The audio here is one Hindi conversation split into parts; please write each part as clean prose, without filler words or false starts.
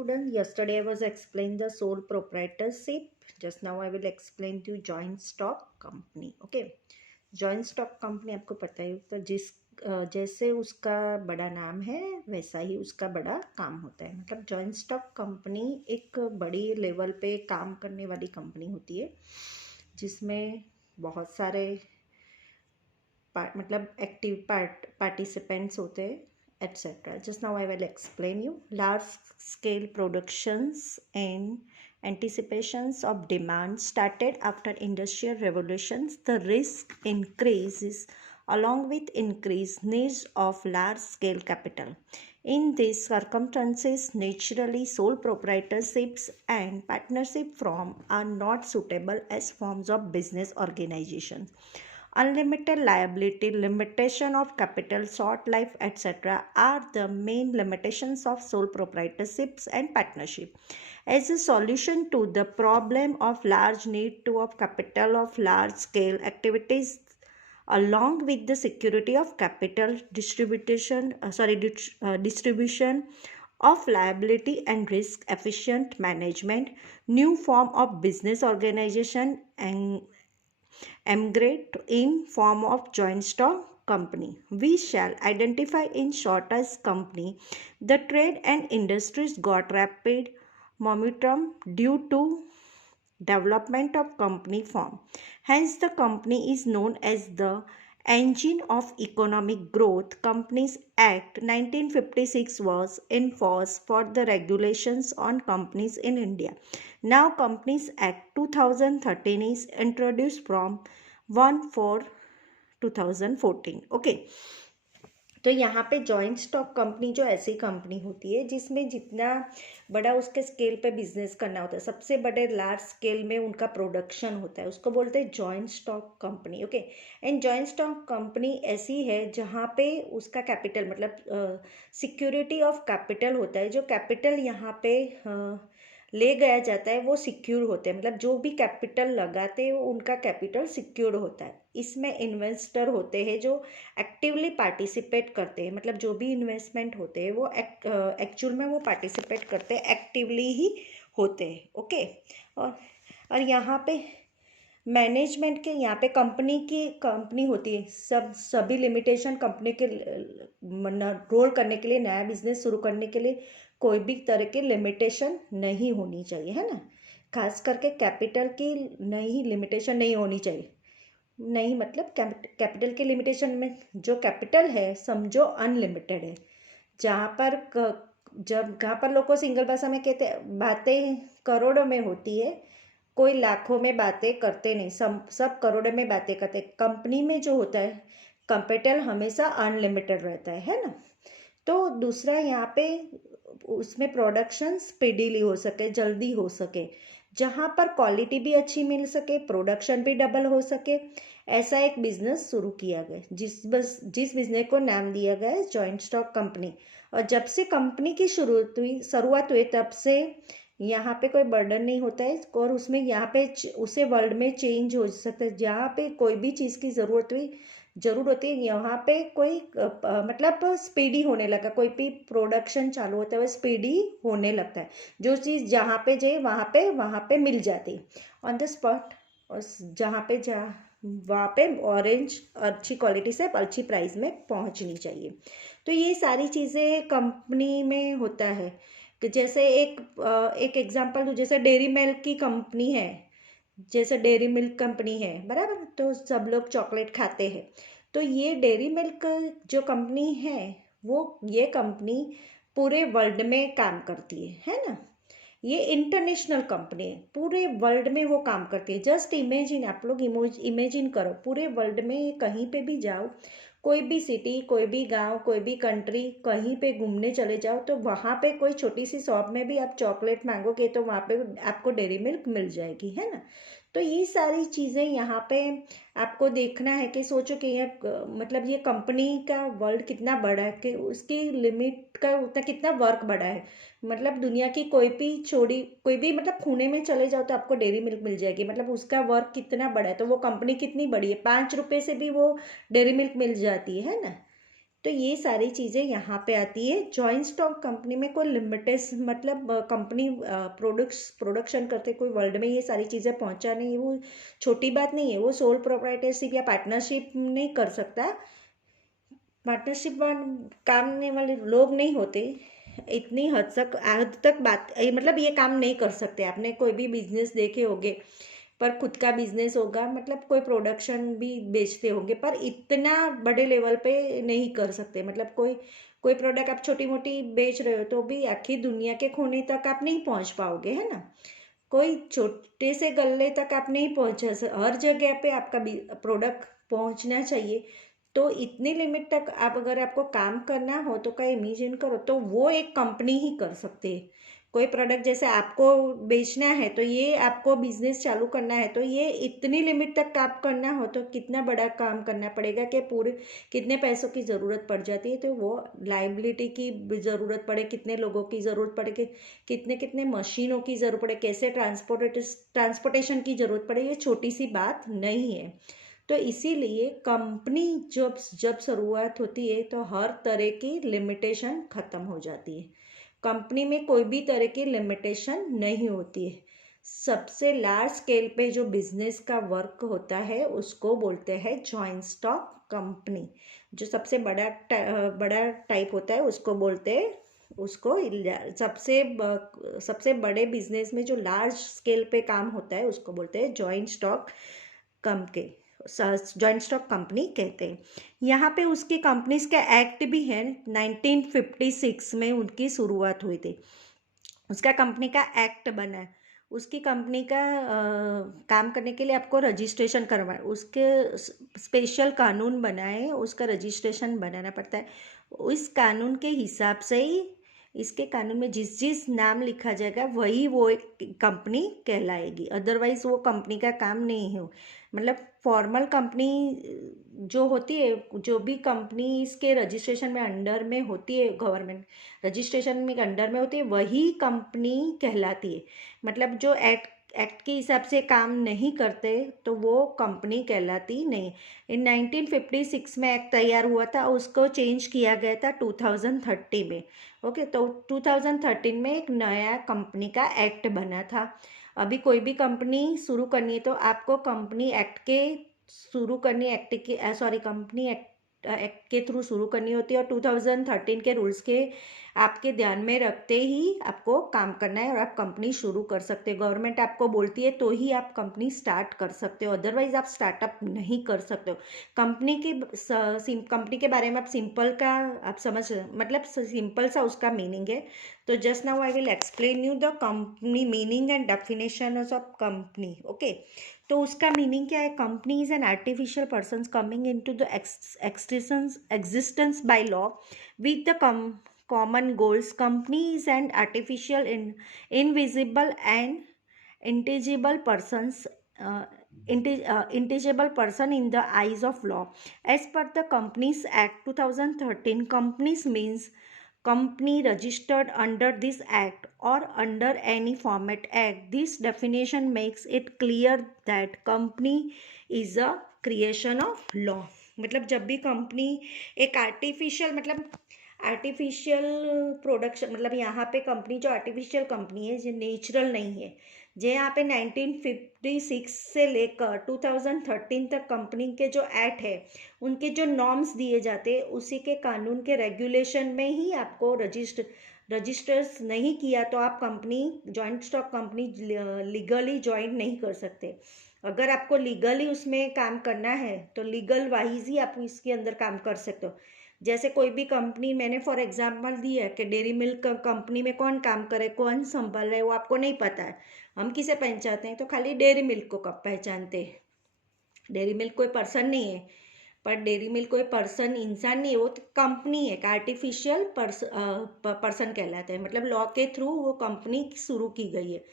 Student, yesterday I was explained the sole proprietorship. Just now I will explain to you joint stock company. Okay, joint stock company आपको पता ही तो जैसे उसका बड़ा नाम है वैसा ही उसका बड़ा काम होता है। मतलब जॉइंट स्टॉक कंपनी एक बड़ी लेवल पे काम करने वाली कंपनी होती है जिसमें बहुत सारे मतलब एक्टिव पार्टिसिपेंट्स होते हैं etc. Just now I will explain you. Large scale productions and anticipations of demand started after industrial revolutions. The risk increases along with increased needs of large scale capital. In these circumstances, naturally sole proprietorships and partnership firms are not suitable as forms of business organization. Unlimited liability, limitation of capital, short life, etc. are the main limitations of sole proprietorships and partnership. As a solution to the problem of large need to of capital of large scale activities, along with the security of capital distribution of liability and risk efficient management, new form of business organization and emigrate in form of joint stock company. We shall identify in short as company. The trade and industries got rapid momentum due to development of company form. Hence the company is known as the engine of economic growth. Companies Act 1956 was in force for the regulations on companies in India. Now Companies Act 2013 is introduced from 1/4/2014. Okay. तो यहाँ पे जॉइंट स्टॉक कंपनी जो ऐसी कंपनी होती है जिसमें जितना बड़ा उसके स्केल पे बिजनेस करना होता है, सबसे बड़े लार्ज स्केल में उनका प्रोडक्शन होता है, उसको बोलते हैं joint stock company. Okay. And joint stock company ऐसी है जहाँ पे उसका कैपिटल मतलब सिक्योरिटी ऑफ कैपिटल होता है. जो कैपिटल यहाँ पे ले गया जाता है वो सिक्योर होते हैं. मतलब जो भी कैपिटल लगाते हैं उनका कैपिटल सिक्योर होता है. इसमें इन्वेस्टर होते हैं जो एक्टिवली पार्टिसिपेट करते हैं. मतलब जो भी इन्वेस्टमेंट होते हैं वो एक्चुअल में वो पार्टिसिपेट करते हैं, एक्टिवली ही होते हैं. ओके. और यहाँ पे मैनेजमेंट के यहाँ पे कंपनी होती है. सभी लिमिटेशन कंपनी के रोल करने के लिए, नया बिजनेस शुरू करने के लिए कोई भी तरह की लिमिटेशन नहीं होनी चाहिए, है ना. खास करके कैपिटल की नहीं लिमिटेशन नहीं होनी चाहिए. नहीं मतलब कैपिटल की लिमिटेशन में जो कैपिटल है समझो अनलिमिटेड है. जहाँ पर लोग को सिंगल भाषा में कहते बातें करोड़ों में होती है, कोई लाखों में बातें करते नहीं, सब करोड़ों में बातें करते. कंपनी में जो होता है कैपिटल हमेशा अनलिमिटेड रहता है ना. तो दूसरा यहाँ पे उसमें प्रोडक्शन स्पीडीली हो सके, जल्दी हो सके, जहाँ पर क्वालिटी भी अच्छी मिल सके, प्रोडक्शन भी डबल हो सके, ऐसा एक बिजनेस शुरू किया गया जिस बिजनेस को नाम दिया गया है जॉइंट स्टॉक कंपनी. और जब से कंपनी की शुरुआत हुई तब से यहाँ पे कोई बर्डन नहीं होता है और उसमें यहाँ पे उसे वर्ल्ड में चेंज हो सकता है. जहाँ पे कोई भी चीज़ की ज़रूरत होती है यहाँ पे कोई मतलब स्पीडी होने लगा. कोई भी प्रोडक्शन चालू होता है वो स्पीडी होने लगता है. जो चीज़ जहाँ पे जाए वहाँ पे मिल जाती ऑन द स्पॉट. और वहाँ पे ऑरेंज अच्छी क्वालिटी से अच्छी प्राइस में पहुँचनी चाहिए. तो ये सारी चीज़ें कंपनी में होता है. कि जैसे एक एग्जांपल दूँ, जैसे डेयरी मिल्क की कंपनी है, जैसे डेयरी मिल्क कंपनी है बराबर, तो सब लोग चॉकलेट खाते हैं. तो ये डेयरी मिल्क जो कंपनी है ये कंपनी पूरे वर्ल्ड में काम करती है ना. ये इंटरनेशनल कंपनी है, पूरे वर्ल्ड में वो काम करती है. जस्ट इमेजिन, आप लोग इमेजिन करो, पूरे वर्ल्ड में कहीं पे भी जाओ, कोई भी सिटी, कोई भी गांव, कोई भी कंट्री, कहीं पे घूमने चले जाओ तो वहाँ पे कोई छोटी सी शॉप में भी आप चॉकलेट मांगोगे तो वहाँ पे आपको डेयरी मिल्क मिल जाएगी, है ना. तो ये सारी चीज़ें यहाँ पे आपको देखना है कि सोचो कि ये मतलब ये कंपनी का वर्ल्ड कितना बड़ा है, कि उसकी लिमिट का उतना कितना वर्क बड़ा है. मतलब दुनिया की कोई भी मतलब खूने में चले जाओ तो आपको डेयरी मिल्क मिल जाएगी. मतलब उसका वर्क कितना बड़ा है. तो वो कंपनी कितनी बड़ी है, 5 रुपये से भी वो डेयरी मिल्क मिल जाती है ना. तो ये सारी चीज़ें यहाँ पे आती है। जॉइंट स्टॉक कंपनी में कोई लिमिटेड मतलब कंपनी प्रोडक्शन करते कोई वर्ल्ड में ये सारी चीज़ें पहुँचा नहीं है, वो छोटी बात नहीं है। वो सोल प्रोप्राइटरशिप या पार्टनरशिप नहीं कर सकता। पार्टनरशिप करने वाले लोग नहीं होते इतनी हद तक बात, मतलब ये काम नहीं कर सकते। आपने कोई भी बिजनेस देखे होंगे, पर खुद का बिजनेस होगा, मतलब कोई प्रोडक्शन भी बेचते होंगे, पर इतना बड़े लेवल पे नहीं कर सकते। मतलब कोई कोई प्रोडक्ट आप छोटी मोटी बेच रहे हो तो भी आखिरी दुनिया के कोने तक आप नहीं पहुंच पाओगे, है ना। कोई छोटे से गल्ले तक आप नहीं पहुंचा, हर जगह पे आपका प्रोडक्ट पहुंचना चाहिए। तो इतनी लिमिट तक आप, अगर आपको काम करना हो तो क्या इमेजिन करो, तो वो एक कंपनी ही कर सकते है। कोई प्रोडक्ट जैसे आपको बेचना है, तो ये आपको बिजनेस चालू करना है, तो ये इतनी लिमिट तक काम करना हो तो कितना बड़ा काम करना पड़ेगा कि पूरे कितने पैसों की ज़रूरत पड़ जाती है। तो वो लाइबिलिटी की ज़रूरत पड़े, कितने लोगों की ज़रूरत पड़े, कि कितने कितने मशीनों की ज़रूरत पड़े, कैसे ट्रांसपोर्टेशन की ज़रूरत पड़े, ये छोटी सी बात नहीं है। तो इसीलिए कंपनी जब जब शुरुआत होती है तो हर तरह की लिमिटेशन ख़त्म हो जाती है। कंपनी में कोई भी तरह की लिमिटेशन नहीं होती है। सबसे लार्ज स्केल पे जो बिजनेस का वर्क होता है उसको बोलते हैं जॉइंट स्टॉक कंपनी। जो सबसे बड़ा टाइप होता है उसको बोलते हैं, उसको सबसे बड़े बिजनेस में जो लार्ज स्केल पे काम होता है उसको बोलते हैं joint stock company, joint stock company कहते हैं। यहाँ पे उसकी कंपनीज का एक्ट भी है, 1956 में उनकी शुरुआत हुई थी। उसका कंपनी का एक्ट बना है। उसकी कंपनी का काम करने के लिए आपको रजिस्ट्रेशन करवा, उसके स्पेशल कानून बनाए, उसका रजिस्ट्रेशन बनाना पड़ता है। इस कानून के हिसाब से ही, इसके कानून में जिस जिस नाम लिखा जाएगा वही वो एक कंपनी कहलाएगी, अदरवाइज वो कंपनी का काम नहीं है। मतलब फॉर्मल कंपनी जो होती है, जो भी कंपनी इसके रजिस्ट्रेशन में अंडर में होती है, गवर्नमेंट रजिस्ट्रेशन में अंडर में होती है, वही कंपनी कहलाती है। मतलब जो एक्ट के हिसाब से काम नहीं करते तो वो कंपनी कहलाती नहीं। इन 1956 में एक्ट तैयार हुआ था, उसको चेंज किया गया था 2030 में। ओके, तो 2013 में एक नया कंपनी का एक्ट बना था। अभी कोई भी कंपनी शुरू करनी है तो आपको कंपनी एक्ट के शुरू करनी, कंपनी एक्ट के थ्रू शुरू करनी होती है, और 2013 के रूल्स के आपके ध्यान में रखते ही आपको काम करना है और आप कंपनी शुरू कर सकते हो। गवर्नमेंट आपको बोलती है तो ही आप कंपनी स्टार्ट कर सकते हो, अदरवाइज आप स्टार्टअप नहीं कर सकते हो। कंपनी के बारे में आप सिंपल का आप समझ, मतलब सिंपल सा उसका मीनिंग है। तो just now I will explain you the company meaning and definition of company. Okay, तो उसका मीनिंग क्या है? Company is an artificial person coming in to the existence by law with the common goals. Company is an artificial, invisible and intangible persons, intangible person in the eyes of law. As per the Companies Act 2013, companies means company registered under this act or under any format act. This definition makes it clear that company is a creation of law. मतलब जब भी कंपनी एक आर्टिफिशियल प्रोडक्शन, मतलब यहाँ पे कंपनी जो आर्टिफिशियल कंपनी है, जो नेचुरल नहीं है, जो यहाँ पे 1956 से लेकर 2013 तक कंपनी के जो एक्ट है, उनके जो नॉर्म्स दिए जाते हैं, उसी के कानून के रेगुलेशन में ही आपको रजिस्टर्स नहीं किया तो आप company, joint stock company legally join नहीं कर सकते। अगर आपको लीगली उसमें काम करना है तो लीगल वाइज ही आप इसके अंदर काम कर सकते हो। जैसे कोई भी कंपनी, मैंने फॉर एग्जांपल दी है कि डेयरी मिल्क कंपनी में कौन काम करे, कौन संभाल रहे, वो आपको नहीं पता है। हम किसे पहचानते हैं? तो खाली डेयरी मिल्क को कब पहचानते हैं। डेयरी मिल्क कोई पर्सन नहीं है, पर डेयरी मिल्क कोई पर्सन, इंसान नहीं है, वो तो कंपनी है, आर्टिफिशियल पर्सन कहलाता है। मतलब लॉ के थ्रू वो कंपनी शुरू की गई है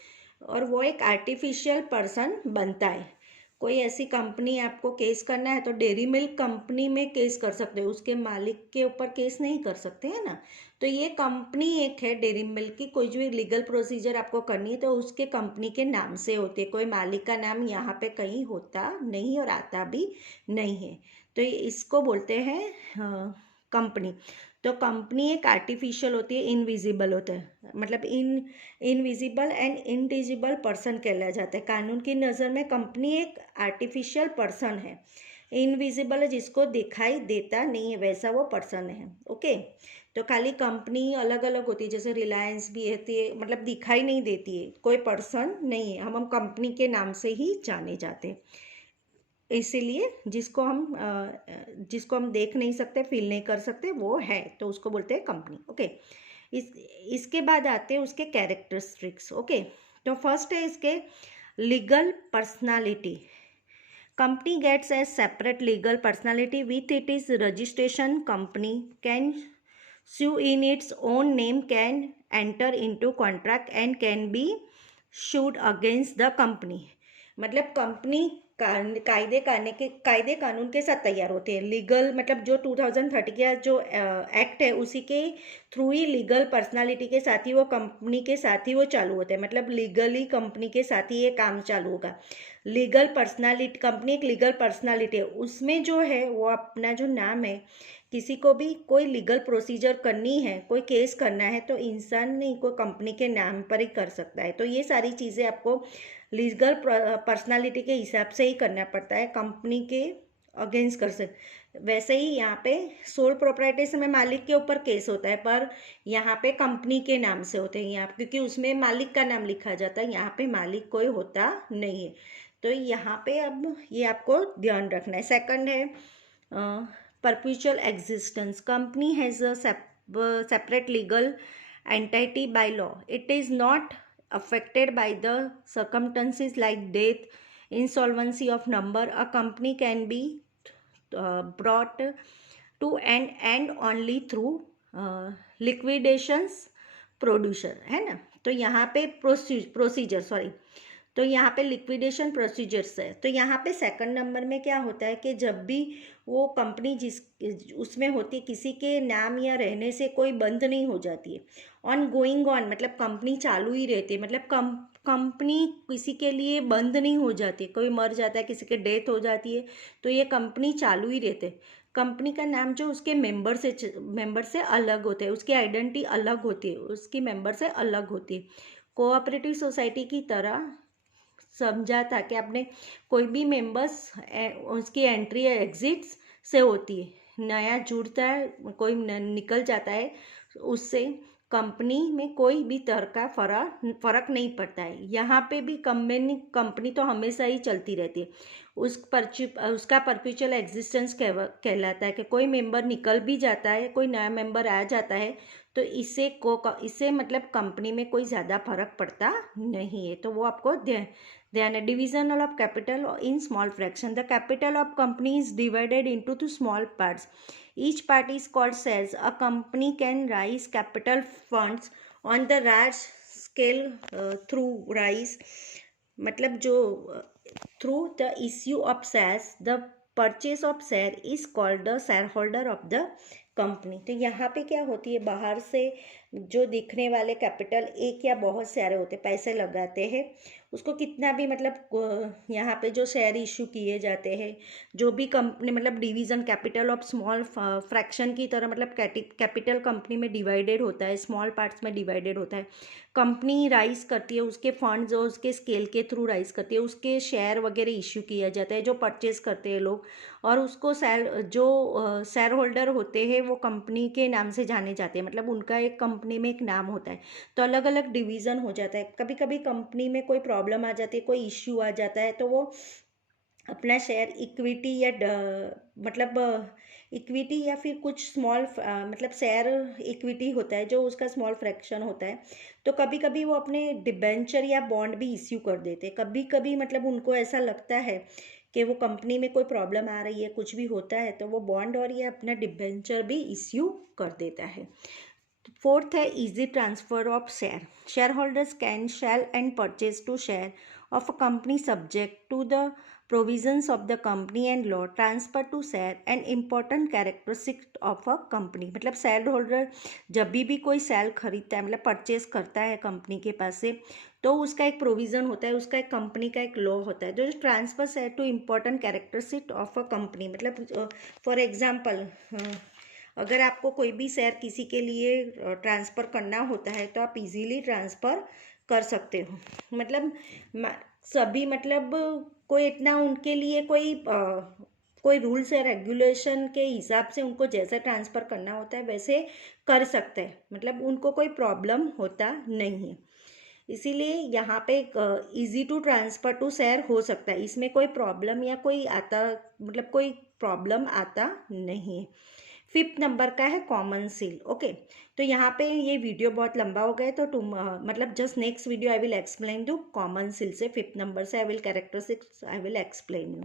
और वो एक आर्टिफिशियल पर्सन बनता है। कोई ऐसी कंपनी आपको केस करना है तो डेयरी मिल्क कंपनी में केस कर सकते हो, उसके मालिक के ऊपर केस नहीं कर सकते, है ना। तो ये कंपनी एक है डेयरी मिल्क की। कोई जो लीगल प्रोसीजर आपको करनी है तो उसके कंपनी के नाम से होती है। कोई मालिक का नाम यहाँ पे कहीं होता नहीं और आता भी नहीं है। तो इसको बोलते हैं कंपनी, तो कंपनी एक आर्टिफिशियल होती है, इनविजिबल होता है, मतलब इनविजिबल एंड इंडिजिबल पर्सन कहला जाता है। कानून की नज़र में कंपनी एक आर्टिफिशियल पर्सन है, इनविजिबल है, जिसको दिखाई देता नहीं है, वैसा वो पर्सन है। ओके, तो खाली कंपनी अलग अलग होती है, जैसे रिलायंस भी होती है, मतलब दिखाई नहीं देती है, कोई पर्सन नहीं है, हम कंपनी के नाम से ही जाने जाते हैं। इसीलिए जिसको हम देख नहीं सकते, फील नहीं कर सकते, वो है, तो उसको बोलते हैं कंपनी। ओके, इसके बाद आते हैं उसके कैरेक्टरिस्टिक्स। ओके, तो फर्स्ट है इसके legal personality. Company gets a separate legal personality with it is registration. Company can sue in its own name, can enter into contract and can be sued against the company। मतलब कंपनी कायदे कानून के साथ तैयार होते हैं। लीगल मतलब जो 2030 का जो एक्ट है, उसी के थ्रू ही लीगल पर्सनालिटी के साथ ही वो कंपनी के साथ ही वो चालू होते हैं, मतलब लीगली कंपनी के साथ ही ये काम चालू होगा। लीगल पर्सनालिटी, कंपनी एक लीगल पर्सनालिटी है, उसमें जो है वो अपना जो नाम है, किसी को भी कोई लीगल प्रोसीजर करनी है, कोई केस करना है, तो इंसान नहीं, कोई कंपनी के नाम पर ही कर सकता है। तो ये सारी चीज़ें आपको लीगल पर्सनालिटी के हिसाब से ही करना पड़ता है, कंपनी के अगेंस्ट कर सकते। वैसे ही यहाँ पे सोल प्रोप्राइटरशिप में मालिक के ऊपर केस होता है, पर यहाँ पे कंपनी के नाम से होते हैं यहाँ, क्योंकि उसमें मालिक का नाम लिखा जाता है, यहाँ पे मालिक कोई होता नहीं है। तो यहाँ पे अब ये आपको ध्यान रखना है। सेकंड है perpetual existence। Company has a separate legal entity by law. It is not affected by the circumstances like death, insolvency of number। A company can be brought to an end only through liquidations producer, है ना। तो यहाँ पे प्रोसीजर तो यहाँ पे लिक्विडेशन प्रोसीजर्स है। तो यहाँ पे सेकंड नंबर में क्या होता है कि जब भी वो कंपनी जिस उसमें होती है, किसी के नाम या रहने से कोई बंद नहीं हो जाती है, ऑन गोइंग ऑन, मतलब कंपनी चालू ही रहती है, मतलब कंपनी किसी के लिए बंद नहीं हो जाती। कोई मर जाता है, किसी के डेथ हो जाती है, तो ये कंपनी चालू ही रहते। कंपनी का नाम जो उसके मेंबर से अलग होते हैं, उसकी आइडेंटिटी अलग होती है, उसकी मेंबर से अलग होती है। कोऑपरेटिव सोसाइटी की तरह समझा था कि आपने कोई भी मेंबर्स उसकी एंट्री या एग्जिट्स से होती है, नया जुड़ता है, कोई निकल जाता है, उससे कंपनी में कोई भी तरह का फर्क नहीं पड़ता है। यहाँ पे भी कंपनी तो हमेशा ही चलती रहती है, उसका परपेचुअल एग्जिस्टेंस कहलाता है कि कोई मेंबर निकल भी जाता है, कोई नया मेंबर आ जाता है, तो इससे मतलब कंपनी में कोई ज़्यादा फर्क पड़ता नहीं है। तो वो आपको ध्यान है। Division of capital in small fraction. The capital of company is divided into two small parts. Each part is called shares. A company can rise capital funds on the large scale through rise, मतलब जो through the issue of shares. The purchase of share is called the share holder of the company. तो यहाँ पे क्या होती है, बाहर से जो दिखने वाले कैपिटल, एक या बहुत सारे होते, पैसे लगाते हैं, उसको कितना भी मतलब यहाँ पे जो शेयर इशू किए जाते हैं, जो भी कंपनी मतलब division capital of small fraction की तरह, मतलब कैपिटल कंपनी में डिवाइडेड होता है, स्मॉल पार्ट्स में डिवाइडेड होता है। कंपनी राइज करती है, उसके फंड जो उसके स्केल के थ्रू राइज करती है, उसके शेयर वगैरह इशू किया जाता है, जो परचेज करते हैं लोग, और उसको शेयर होल्डर होते हैं वो कंपनी के नाम से जाने जाते हैं, मतलब उनका एक कंपनी में एक नाम होता है। तो अलग अलग डिवीज़न हो जाता है। कभी कभी कंपनी में कोई प्रॉब्लम आ जाती है, कोई इश्यू आ जाता है, तो वो अपना शेयर इक्विटी या मतलब इक्विटी या फिर कुछ स्मॉल मतलब शेयर इक्विटी होता है, जो उसका स्मॉल फ्रैक्शन होता है, तो कभी कभी वो अपने डिबेंचर या बॉन्ड भी इश्यू कर देते हैं। कभी कभी मतलब उनको ऐसा लगता है कि वो कंपनी में कोई प्रॉब्लम आ रही है, कुछ भी होता है, तो वो बॉन्ड और ये अपना डिबेंचर भी इश्यू कर देता है। फोर्थ है easy transfer of share. Share holders can sell and purchase to share of a company subject to the provisions of the company and law। transfer to share an important characteristic of a company। मतलब शेयर होल्डर जब भी कोई शेयर खरीदता है, मतलब परचेज करता है कंपनी के पास से, तो उसका एक प्रोविज़न होता है, उसका एक कंपनी का एक लॉ होता है, जो transfer share to important characteristic of a company. मतलब फॉर एग्जांपल अगर आपको कोई भी शेयर किसी के लिए ट्रांसफ़र करना होता है तो आप इजीली ट्रांसफ़र कर सकते हो। मतलब सभी मतलब कोई इतना उनके लिए कोई रूल्स या रेगुलेशन के हिसाब से उनको जैसे ट्रांसफ़र करना होता है वैसे कर सकते हैं, मतलब उनको कोई प्रॉब्लम होता नहीं है। इसीलिए यहाँ पे easy to transfer to share हो सकता है, इसमें कोई प्रॉब्लम या कोई प्रॉब्लम आता नहीं है। 5th नंबर का है कॉमन सील। ओके, तो यहाँ पे ये वीडियो बहुत लंबा हो गया, तो मतलब just next video I will explain दू कॉमन सील से 5th नंबर से I will characteristics I will explain you.